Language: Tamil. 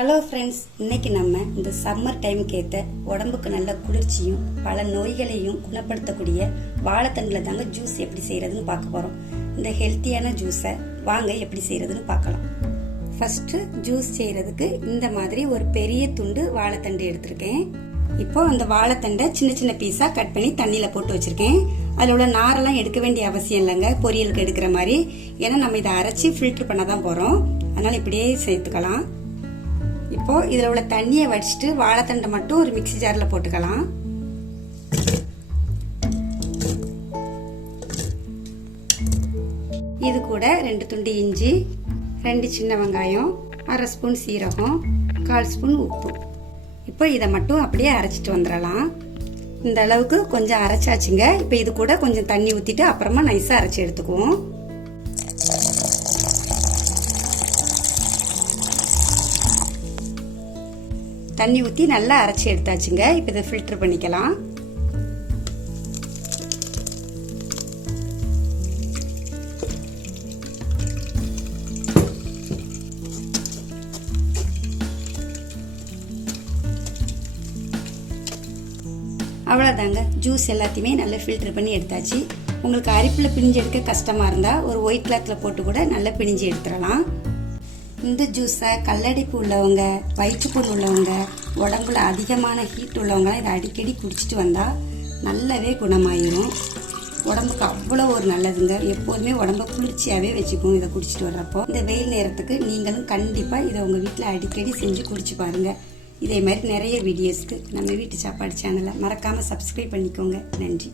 ஹலோ ஃப்ரெண்ட்ஸ், இன்னைக்கு நம்ம இந்த சம்மர் டைமுக்கு ஏற்ற உடம்புக்கு நல்ல குளிர்ச்சியும் பல நோய்களையும் குணப்படுத்தக்கூடிய வாழைத்தண்டில் தாங்க ஜூஸ் எப்படி செய்யறதுன்னு பார்க்க போறோம். இந்த ஹெல்த்தியான ஜூஸை வாங்க எப்படி செய்யறதுன்னு பார்க்கலாம். ஃபர்ஸ்ட் ஜூஸ் செய்யறதுக்கு இந்த மாதிரி ஒரு பெரிய துண்டு வாழைத்தண்டு எடுத்திருக்கேன். இப்போ அந்த வாழைத்தண்டை சின்ன சின்ன பீஸா கட் பண்ணி தண்ணியில போட்டு வச்சிருக்கேன். அதில் உள்ள நாரெல்லாம் எடுக்க வேண்டிய அவசியம் இல்லைங்க, பொரியலுக்கு எடுக்கிற மாதிரி. ஏன்னா நம்ம இதை அரைச்சி ஃபில்டர் பண்ண தான் போறோம், அதனால இப்படியே சேர்த்துக்கலாம். இப்போ இதுல உள்ள தண்ணியை வடிச்சிட்டு வாழைத்தண்டை மட்டும் ஒரு மிக்ஸி ஜார்ல போட்டுக்கலாம். இது கூட 2 துண்டு இஞ்சி, 2 சின்ன வெங்காயம், 1/2 ஸ்பூன் சீரகம், 1/4 ஸ்பூன் உப்பு. இப்போ இதை மட்டும் அப்படியே அரைச்சிட்டு வந்துடலாம். இந்த அளவுக்கு கொஞ்சம் அரைச்சாச்சுங்க. இப்போ இது கூட கொஞ்சம் தண்ணி ஊத்திட்டு அப்புறமா நைஸா அரைச்சி எடுத்துக்குவோம். தண்ணி ஊற்றி நல்லா அரைச்சி எடுத்தாச்சுங்க. இப்போ இதை ஃபில்டர் பண்ணிக்கலாம். அவ்வளோதாங்க, ஜூஸ் எல்லாத்தையுமே நல்லா ஃபில்டர் பண்ணி எடுத்தாச்சு. உங்களுக்கு அரிப்பில் பிழிஞ்சு எடுக்க கஷ்டமாக இருந்தால் ஒரு ஒயிட் கிளாத்தில் போட்டு கூட நல்லா பிழிஞ்சு எடுத்துடலாம். இந்த ஜூஸை கல்லடைப்பு உள்ளவங்க, வயிற்றுப்புண் உள்ளவங்க, உடம்புல அதிகமான ஹீட் உள்ளவங்களாம் இதை அடிக்கடி குடிச்சிட்டு வந்தால் நல்லாவே குணமாயிரும். உடம்புக்கு அவ்வளோ ஒரு நல்லதுங்க. எப்போதுமே உடம்பை குளிர்ச்சியாகவே வச்சுக்கும் இதை குடிச்சிட்டு வர்றப்போ. இந்த வெயில் நேரத்துக்கு நீங்களும் கண்டிப்பாக இதை உங்கள் வீட்டில் அடிக்கடி செஞ்சு குடிச்சு பாருங்கள். இதே மாதிரி நிறைய வீடியோஸ்க்கு நம்ம வீட்டு சாப்பாடு சேனலை மறக்காமல் சப்ஸ்கிரைப் பண்ணிக்கோங்க. நன்றி.